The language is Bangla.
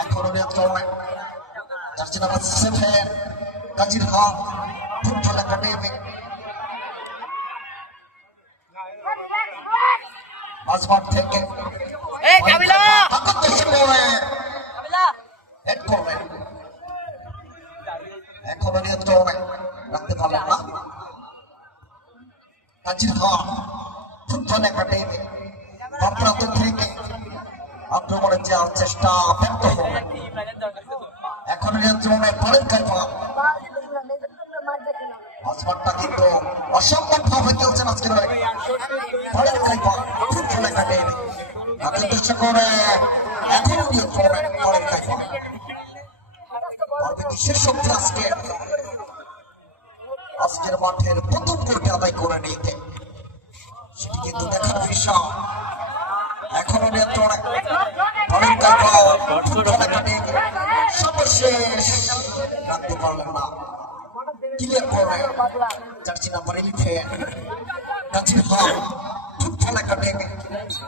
এখনও নিয়ন্ত্রণে jersey number seven Kazir Haque football academy মাঝমাঠ থেকে এই কাবিলা আকর্ষণ করে কাবিলা হেড করবেন এখনও নিয়ন্ত্রণে রাখতে পারলেন না। কাজির ফুটবল একাডেমি থেকে আক্রমণের যাওয়ার চেষ্টা ব্যর্থ হবেন এখন নিয়ন্ত্রণে পরের কাইফা আসবারটা কিন্তু অসম্ভব ভাবে খেলছেন আজকের পরের কাইফা ফুটবল একাডেমি তাকে উদ্দেশ্য করে এখনও নিয়ন্ত্রণে পরের পারবে কিসের শক্তি আজকে, আজকের মাঠের প্রথম গোলটি আদায় করে নিতে সেটি কিন্তু দেখার বিষয়। এখনও নিয়ন্ত্রণে রাখতে পারলাম না। ক্লিয়ার করে। Jersey number eleven Gachhir Haque football academy